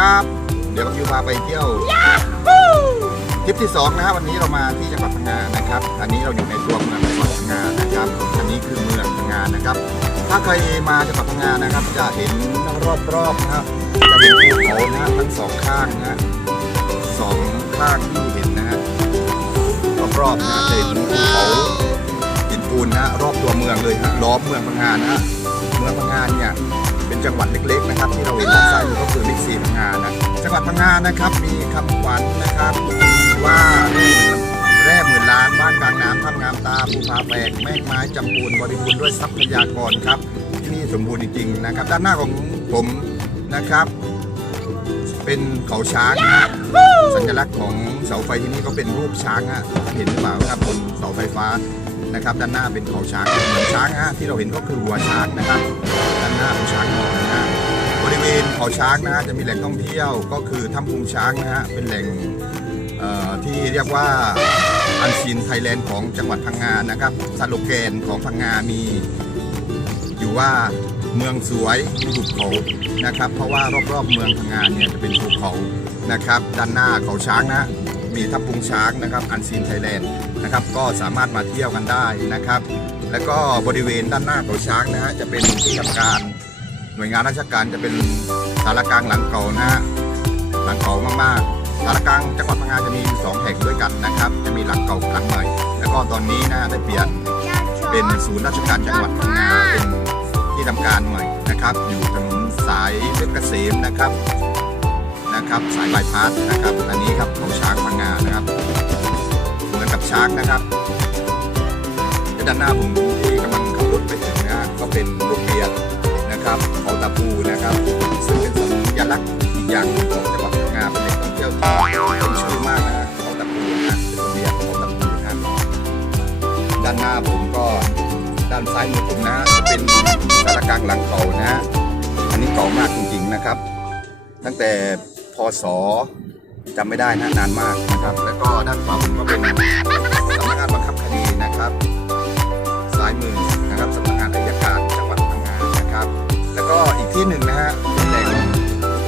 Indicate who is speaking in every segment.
Speaker 1: วัสดีครับ เดี๋ยวผมยูพาไปเที่ยวทริปที่สองนะครับวันนี้เรามาที่จังหวัดพังงานะครับ อันนี้เราอยู่ในตัวเมืองจังหวัดพังงานะครับ อันนี้คือเมืองพังงานะครับ ถ้าเคยมาจังหวัดพังงานะครับ จะเห็นรอบๆนะครับ จะเห็นภูเขานะฮะทั้งสองข้างนะฮะสองข้างที่เห็นนะฮะรอบๆนะจะเห็นภูเขาหินปูนนะฮะรอบตัวเมืองเลยฮะล้อมเมืองพังงานะฮะเมืองพังงาเนี่ยเป็น จังหวัดเล็กๆนะครับ ที่เราเห็นด้านซ้ายมือก็คือบิ๊กซีพังงานะจังหวัดพังงานะครับ มีคำขวัญนะครับว่าแร่หมื่นล้านบ้านกลางน้ำถ้ำงามตาภูผาแปกแม่กไม้จำปูนบริบูรณ์ด้วยทรัพยากรครับที่นี่สมบูรณ์จริงๆนะครับ ด้านหน้าของผมนะครับ เป็นเขาช้างนะฮะสัญลักษณ์ของเสาไฟที่นี่ก็เป็นรูปช้างฮะท่านเห็นหรือเปล่าครับบนเสาไฟฟ้านะครับ ด้านหน้าเป็นเขาช้างเหมือนช้างฮะที่เราเห็นก็คือหัวช้างนะครับ ด้านหน้าเป็นช้างนอนนะฮะบริเวณเขาช้างนะฮะจะมีแหล่งท่องเที่ยวก็คือถ้ำพุงช้างนะฮะเป็นแหล่งเอ่อที่เรียกว่าอันซีนไทยแลนด์ของจังหวัดพังงานะครับสโลแกนของพังงามี อยู่ว่า เมืองสวยมีภูเขานะครับ เพราะว่ารอบๆเมืองพังงานเนี่ยจะเป็นภูเขานะครับ ด้านหน้าเขาช้างนะมีทับพุงช้างนะครับอันซีนไทยแลนด์นะครับ ก็สามารถมาเที่ยวกันได้นะครับ แล้วก็บริเวณด้านหน้าเขาช้างนะฮะจะเป็นที่ทำการหน่วยงานราชการจะเป็นสารกลางหลังเก่านะฮะหลังเก่ามากๆสารกลางจังหวัดพังงาจะมีสองแห่งด้วยกันนะครับ จะมีหลังเก่ากับหลังใหม่ แล้วก็ตอนนี้นะได้เปลี่ยนเป็นศูนย์ราชการจังหวัดพังงาเป็น ที่ทำการใหม่นะครับ อยู่ถนนสายเพชรเกษมนะครับนะครับสายบายพาสนะครับ อันนี้ครับเขาช้างพังงานะครับเหมือนกับช้างนะครับและด้านหน้าผมที่กำลังขับรถไปถึงนะก็เป็นโรงเรียนนะครับเขาตะปูนะครับ ซึ่งเป็นสัญลักษณ์อีกอย่างหนึ่งของจังหวัดพังงาเป็นแหล่งท่องเที่ยวที่ขึ้นชื่อมากนะเขาตะปูนะเป็นโรงเรียนเขาตะปูนะด้านหน้าผมก็ ด้านซ้ายมือผมนะจะเป็นสารกลางหลังเก่านะ อันนี้เก่ามากจริงๆนะครับ ตั้งแต่พศจำไม่ได้นะนานมากนะครับ แล้วก็ด้านขวาผมก็เป็นสำนักงานบังคับคดีนะครับซ้ายมือนะครับสำนักงานอัยการจังหวัดพังงานะครับ แล้วก็อีกที่หนึ่งนะฮะเป็นแหล่ง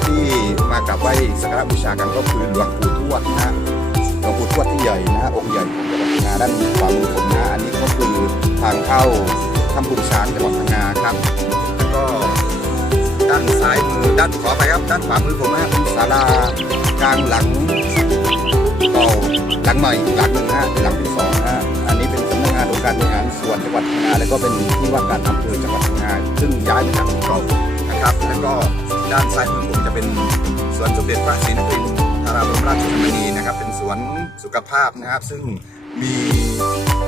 Speaker 1: ที่มากราบไหว้สักการะบูชากันก็คือหลวงปู่ทวดนะหลวงปู่ทวดที่ใหญ่นะฮะองค์ใหญ่ของจังหวัดพังงาด้านขวามือผมนะอันนี้ก็คือ ทางเข้าถ้ำพุงช้างจังหวัดพังงาครับแล้วก็ด้านซ้ายมือด้านขอไปครับด้านขวามือผมนะเป็นศาลากลางหลังเก่าหลังใหม่หลังหนึ่งนะฮะหลังที่สองนะฮะอันนี้เป็นสำนักงานองค์การบริหารส่วนจังหวัดพังงาแล้วก็เป็นที่ว่าการอำเภอจังหวัดพังงาซึ่งย้ายมาจากเก่านะครับ แล้วก็ด้านซ้ายมือผมจะเป็นสวนสมเด็จพระศรีนครินทร์ธาราบรมราชชนนีนะครับ เป็นสวนสุขภาพนะครับ ซึ่ง มี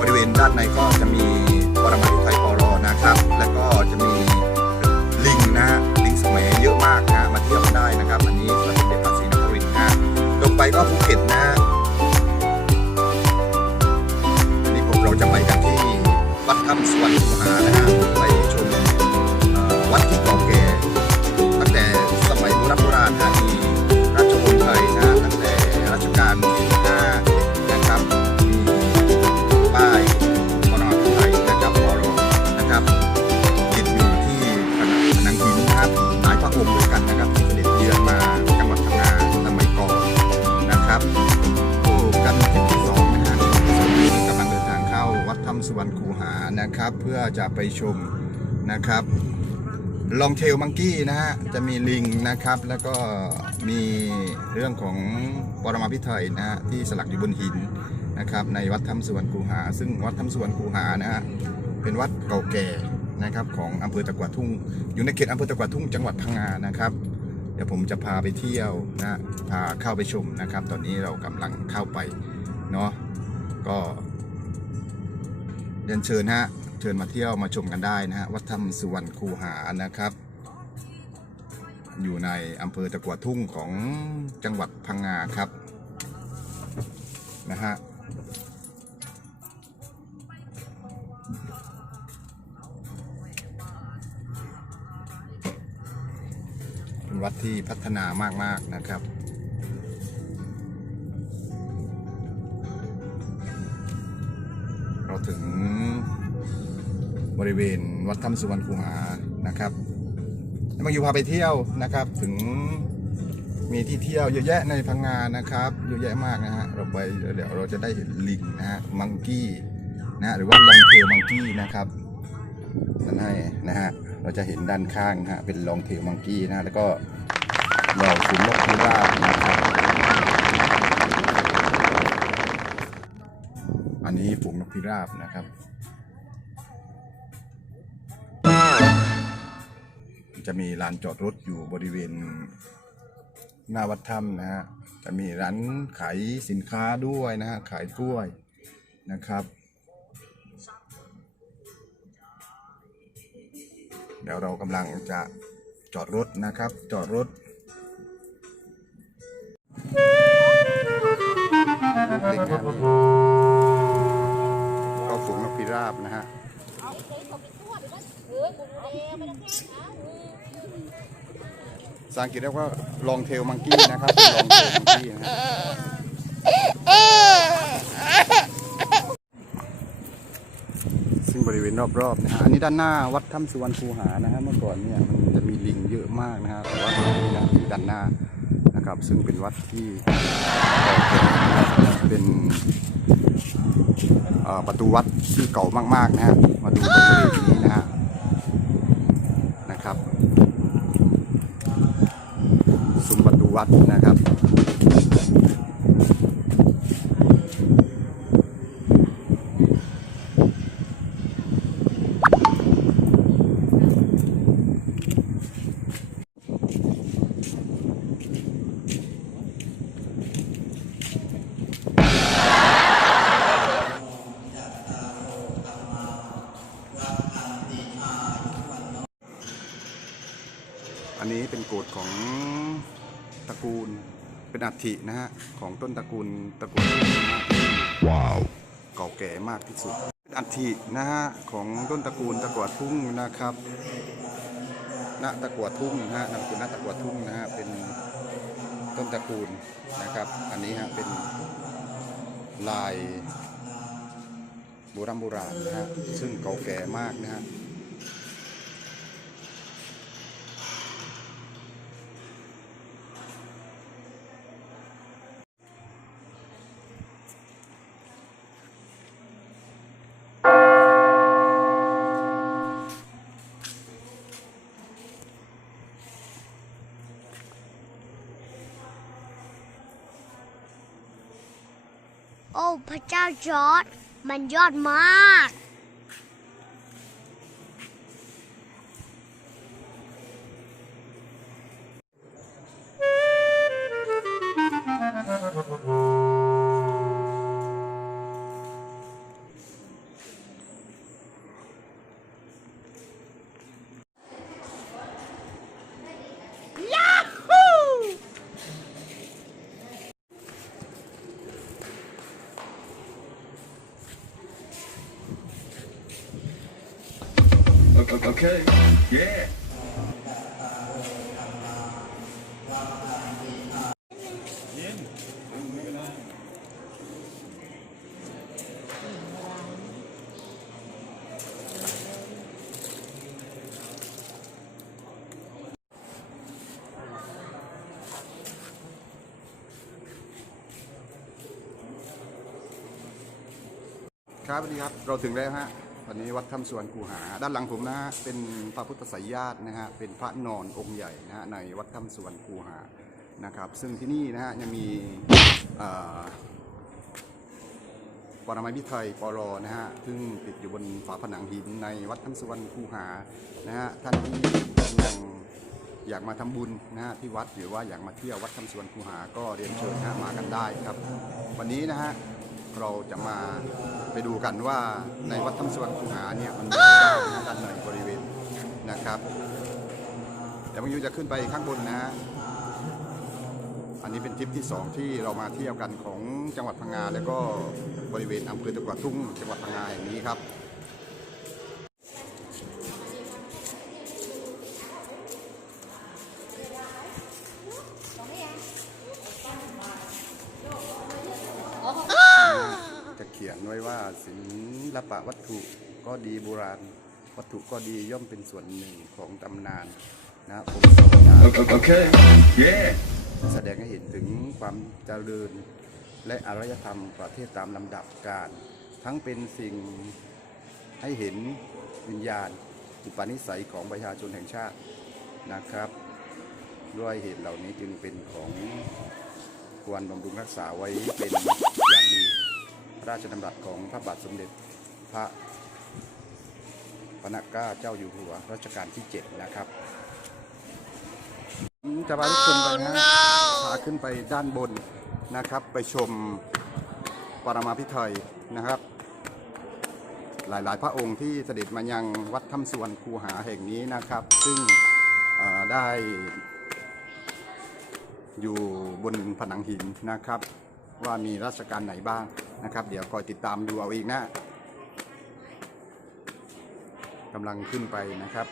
Speaker 1: บริเวณด้านในก็จะมีปรมาภิไทยปรนะครับ แล้วก็จะมีลิงนะลิงสมัยเยอะมากนะมาเที่ยวได้นะครับ อันนี้สวนสมเด็จพระศรีนครินทร์นะลงไปก็ภูเก็ตนะอันนี้ผมเราจะไปกันที่วัดถ้ำสวรรณคูหานะฮะ ลองเทลมังกี้นะฮะ จะมีลิงนะครับ แล้วก็มีเรื่องของปรมาภิไธยนะฮะ ที่สลักอยู่บนหินนะครับ ในวัดถ้ำสวนคูหา ซึ่งวัดถ้ำสวนคูหานะฮะ เป็นวัดเก่าแก่นะครับของอำเภอตะกวาทุ่ง อยู่ในเขตอำเภอตะกวาทุ่งจังหวัดพังงานะครับ เดี๋ยวผมจะพาไปเที่ยวนะพาเข้าไปชมนะครับ ตอนนี้เรากำลังเข้าไปเนาะก็เรียนเชิญฮะ ชิญมาเที่ยวมาชมกันได้นะฮะวัดถ้ำสุวรรณคูหานะครับ อยู่ในอำเภอตะกัวทุ่งของจังหวัดพังงาครับนะฮะเป็นวัดที่พัฒนามาก ๆ นะครับ ริเวณวัดถ้ำสุวรรณคูหานะครับแล้วมาอยู่พาไปเที่ยวนะครับ ถึงมีที่เที่ยวเยอะแยะในพังงานนะครับเยอะแยะมากนะฮะเราไปเดี๋ยวเราจะได้เห็นลิงนะฮะมังกี้นะฮะหรือว่าลองเทลมังกี้นะครับนั่นให้นะฮะเราจะเห็นด้านข้างนะฮะเป็นลองเทลมังกี้นะฮะแล้วก็เราฝูงนกพิราบนะครับอันนี้ฝูงนกพิราบนะครับ จะมีลานจอดรถอยู่บริเวณหน้าวัดถ้ำนะฮะ จะมีร้านขายสินค้าด้วยนะฮะ ขายกล้วยนะครับ เดี๋ยวเรากำลังจะจอดรถนะครับ จอดรถเด็กครับก็ฝูงนกพิราบนะฮะภา ษาอังกฤษเรียกว่า long tail monkey นะครับ long tail monkey นะฮะซึ่งบริเวณรอบๆนะฮะอันนี้ด้านหน้าวัดถ้ำสุวรรณคูหานะฮะเมื่อก่อนเนี่ยมันจะมีลิงเยอะมากนะฮะแต่ว่าตอนนี้นี่ยอด้านหน้านะครับ ซึ่งเป็นวัดที่เป็นประตูวัดที่เก่ามากๆนะฮะมาดูบริเวณนี้นะฮะนะครับ ซุ้มประตู วัดนะครับ ฐินะฮะของต้นตระกูลตระกูลว้าวเก่าแก่มากที่สุดเป็นอัฐินะฮะของต้นตระกูลตะกวดทุ่งนะครับณตะกวดทุ่งนะฮะนามสกุลณตะกวดทุ่งนะฮะเป็นต้นตระกูลนะครับ อันนี้ฮะเป็นลายโบราณโบราณนะฮะซึ่งเก่าแก่มากนะฮะ
Speaker 2: พระเจ้าจอร์ดมันยอดมาก
Speaker 3: Okay. Yeah.
Speaker 1: ครับสวัสดีครับ เราถึงแล้วฮะ วันนี้วัดถ้ำสวนกูหา ด้านหลังผมนะฮะเป็นพระพุทธไสยญาตินะฮะเป็นพระนอนองค์ใหญ่นะฮะในวัดถ้ำสวนกูหานะครับ ซึ่งที่นี่นะฮะยังมีปรมาภิไทยปรนะฮะซึ่งติดอยู่บนฝาผนังหินในวัดถ้ำสวนคูหานะฮะท่านที่ยังอยากมาทำบุญนะฮะที่วัดหรือว่าอยากมาเที่ยววัดถ้ำสวนคูหาก็เรียนเชิญนะมากันได้ครับ วันนี้นะฮะ เราจะมาไปดูกันว่าในวัดถ้ำสวรรคูหาเนี่ยมันมีด้านะด้านในบริเวณนะครับเดี๋ยวมังยูจะขึ้นไปข้างบนนะอันนี้เป็นทริปที่ 2 ที่เรามาเที่ยวกันของจังหวัดพังงาแล้วก็บริเวณอำเภอตะกัวทุ่งจังหวัดพังงาแห่งนี้ครับ จะเขีย นไว้ว่าศิลปะวัตถุก็ดีโบราณ วัตถุก็ดีย่อมเป็นส่วนหนึ่งของตำนานนะผมสวัสดี
Speaker 3: Okay. Yeah.
Speaker 1: แสดงให้เห็นถึงความเจริญ และอารยธรรมประเทศตามลำดับการ ทั้งเป็นสิ่งให้เห็นวิญญาณ อุปนิสัยของประชาชนแห่งชาตินะครับ ด้วยเหตุเหล่านี้จึงเป็นของควรบำรุงรักษาไว้เป็นอย่างดีพ ระราชดำรัสของพระบาทสมเด็จพระปนากาเจ้าอยู่หัวรัชกาลที่ 7 นะครับผมจะพาทุกคนไปนะพาขึ้นไปด้านบนนะครับ ไปชมปรมาภิไธยนะครับ หลายๆ พระองค์ที่เสด็จมายังวัดถ้ำสวนคูหาแห่งนี้นะครับ ซึ่งเอ่อได้อยู่บนผนังหินนะครับ ว่ามีราชการไหนบ้าง นะครับ เดี๋ยวคอยติดตามดูเอาเองนะกำลังขึ้นไปนะครับ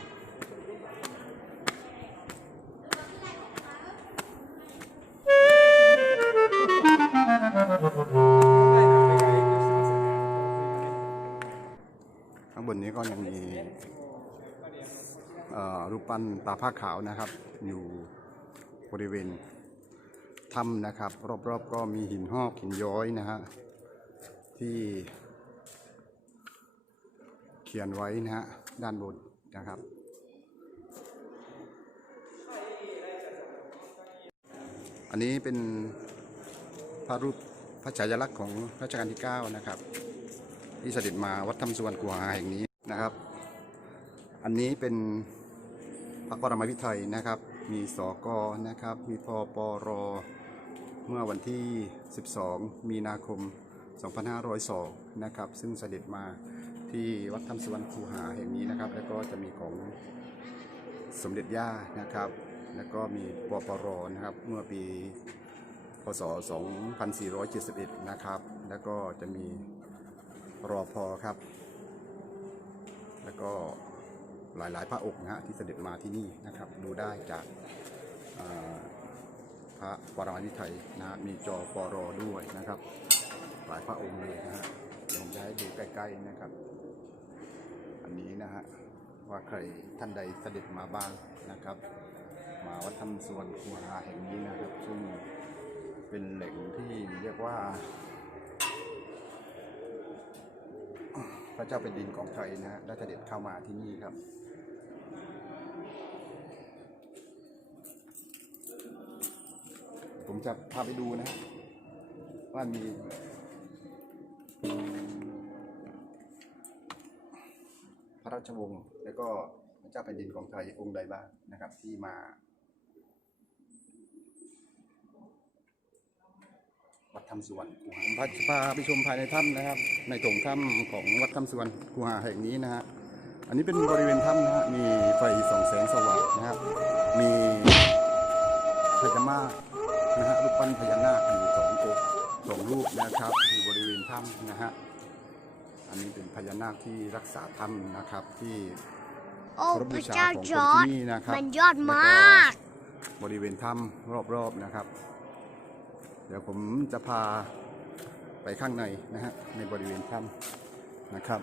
Speaker 1: ข้างบนนี้ก็ยังมีรูปปั้นตาผ้าขาวนะครับ อยู่บริเวณถ้ำนะครับ รอบๆก็มีหินหอกหินย้อยนะฮะ ที่เขียนไว้นะฮะด้านบนนะครับอันนี้เป็นพระรูปพระฉายาลักษณ์ของรัชกาลที่ 9 นะครับ ที่เสด็จมาวัดธรรมสุวรรณกัวหาแห่งนี้นะครับ อันนี้เป็นพระปรมาภิไธยนะครับ มีสกนะครับ มีพปรเมื่อวันที่ 12 มีนาคม 2502 นะครับ ซึ่งเสด็จมาที่วัดธรรมสุวรรณคูหาแห่งนี้นะครับ แล้วก็จะมีของสมเด็จย่านะครับ แล้วก็มีปปรนะครับ เมื่อปีพศ 2471 นะครับ แล้วก็จะมีรอพอครับ แล้วก็หลายๆ พระองค์นะฮะที่เสด็จมาที่นี่นะครับ ดูได้จากพระปรมาภิไธยนะฮะมีจอปรอด้วยนะครับ ลายพระองค์เลยนะฮะผมจะให้ดูใกล้ๆนะครับ อันนี้นะฮะว่าใครท่านใดเสด็จมาบ้างนะครับ มาวัดธรรมสวนคูหาแห่งนี้นะครับ ซึ่งเป็นแหล่งที่เรียกว่า พระเจ้าเป็นดินของไทยนะฮะได้เสด็จเข้ามาที่นี่ครับผมจะพาไปดูนะฮะว่ามี ระราชวงศ์แล้วก็พระเจ้าแผ่นดินของไทยองค์ใดบ้างนะครับ ที่มาวัดถ้ำสุวรรณกูหาผมพาพาไปชมภายในถ้ำนะครับ ในโถงถ้ำของวัดถ้ำสุวรรณกูหาแห่งนี้นะฮะอันนี้เป็นบริเวณถ้ำนะฮะมีไฟส่องแสงสว่างนะครับมีพญานาคนะฮะรูปปั้นพญานาคอยู่สององค์สองรูปนะครับอยู่บริเวณถ้ำนะฮะ อันนี้เป็นพญานาคที่รักษาถ้ำนะครับที่
Speaker 2: โอ้
Speaker 1: เคารพ
Speaker 2: พ
Speaker 1: บู
Speaker 2: ระ
Speaker 1: ชา
Speaker 2: เจ้า
Speaker 1: ของ
Speaker 2: จ
Speaker 1: คน
Speaker 2: อร์
Speaker 1: ที่
Speaker 2: ด
Speaker 1: นี่นะครับ
Speaker 2: มันยอดมาก
Speaker 1: บริเวณถ้ำรอบๆนะครับ เดี๋ยวผมจะพาไปข้างในนะฮะในบริเวณถ้ำนะครับ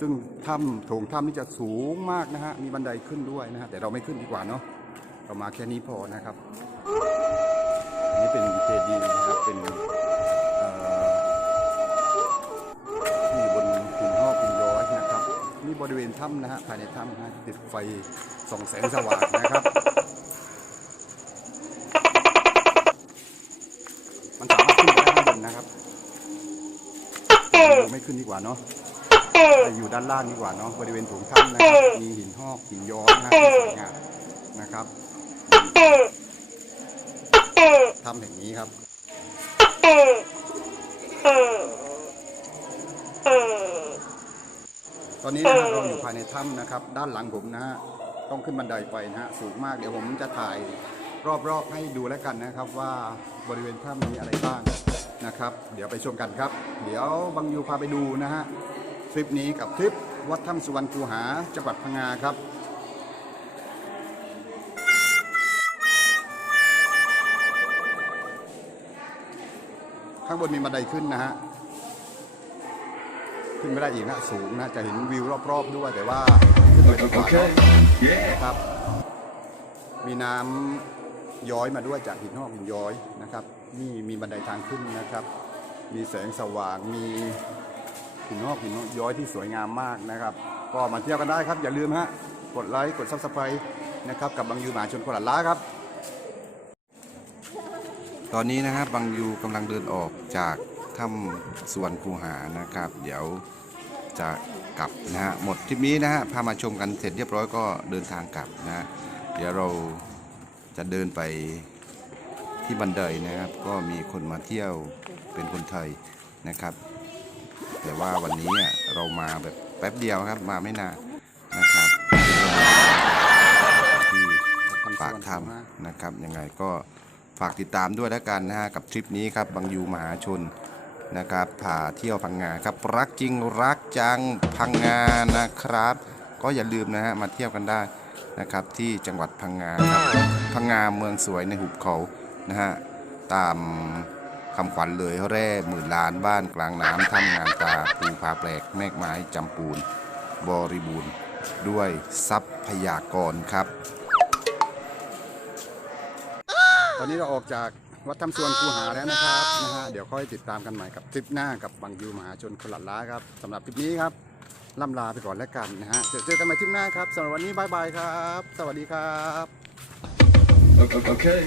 Speaker 1: ซึ่งถ้ำโถงถ้ำนี่จะสูงมากนะฮะมีบันไดขึ้นด้วยนะฮะแต่เราไม่ขึ้นดีกว่าเนาะเรามาแค่นี้พอนะครับอันนี้เป็นเจดีย์นะครับเป็น ริเวณถ้ำนะฮะภายในถ้ำนะฮะติดไฟส่องแสงสว่างนะครับ มันสามารถขึ้นไปได้ข้างบนนะครับไม่ขึ้นดีกว่าเนาะอยู่ด้านล่างดีกว่าเนาะบริเวณถงถ้ำนะครับมีหินหอกหินย้อยนะที่สวยงามนะครับถ้ำแห่งนี้ครับ อนนี้นะครับเราอยู่ภายในถ้ำนะครับ ด้านหลังผมนะฮะต้องขึ้นบันไดไปนะฮะสูงมากเดี๋ยวผมจะถ่ายรอบๆให้ดูแล้วกันนะครับ ว่าบริเวณถ้ำมีอะไรบ้างนะครับ เดี๋ยวไปชมกันครับ เดี๋ยวบังยูพาไปดูนะฮะทริปนี้กับทริปวัดถ้ำสุวรรณคูหาจังหวัดพังงาครับข้างบนมีบันไดขึ้นนะฮะ ขึ้นไม่ได้อีกนะสูงนะจะเห็นวิวรอบๆด้วยแต่ว่าขึ้นไปดีกว่าเนอะ
Speaker 4: Okay. Yeah.
Speaker 1: ครับ มีน้ำย้อยมาด้วยจากหินหอกหินย้อยนะครับ นี่มีบันไดทางขึ้นนะครับ มีแสงสว่างมีหินหอกหินย้อยที่สวยงามมากนะครับ ก็มาเที่ยวกันได้ครับ อย่าลืมฮะกดไลค์กดซับสไครต์นะครับกับบางยูหมาชนคนหลัดล้าครับ
Speaker 5: ตอนนี้นะครับบางยูกำลังเดินออกจากถ้ำสวนคูหานะครับ เดี๋ยว จะกลับนะฮะหมดทริปนี้นะฮะพามาชมกันเสร็จเรียบร้อยก็เดินทางกลับนะฮะเดี๋ยวเราจะเดินไปที่บันไดนะครับ ก็มีคนมาเที่ยวเป็นคนไทยนะครับ แต่ว่าวันนี้เรามาแบบแป๊บเดียวครับมาไม่นานนะครับที่ปากถ้ำนะครับยังไงก็ฝากติดตามด้วยแล้วกันนะฮะกับทริปนี้ครับบางยูมหาชน นะครับพาเที่ยวพังงาครับ รักจริงรักจังพังงานะครับ ก็อย่าลืมนะฮะมาเที่ยวกันได้นะครับที่จังหวัดพังงาครับพังงาเมืองสวยในหุบเขานะฮะตามคำขวัญเลยแร่หมื่นล้านบ้านกลางน้ำทำงานตาภูผาแปลกแมกไม้จำปูน บริบูรณ์ด้วยทรัพยากรครับ
Speaker 1: ตอนนี้เราออกจาก วัดถ้ำสวนคูหาแล้วนะครับนะฮะเดี๋ยวค่อยติดตามกันใหม่กับทริปหน้ากับบางยูมหาชนคนหลัดล้าครับสำหรับทริปนี้ครับล่ำลาไปก่อนแล้วกันนะฮะเจอเจอกันใหม่ทริปหน้าครับสำหรับวันนี้บายบายครับ สวัสดีครับ
Speaker 6: Okay. okay.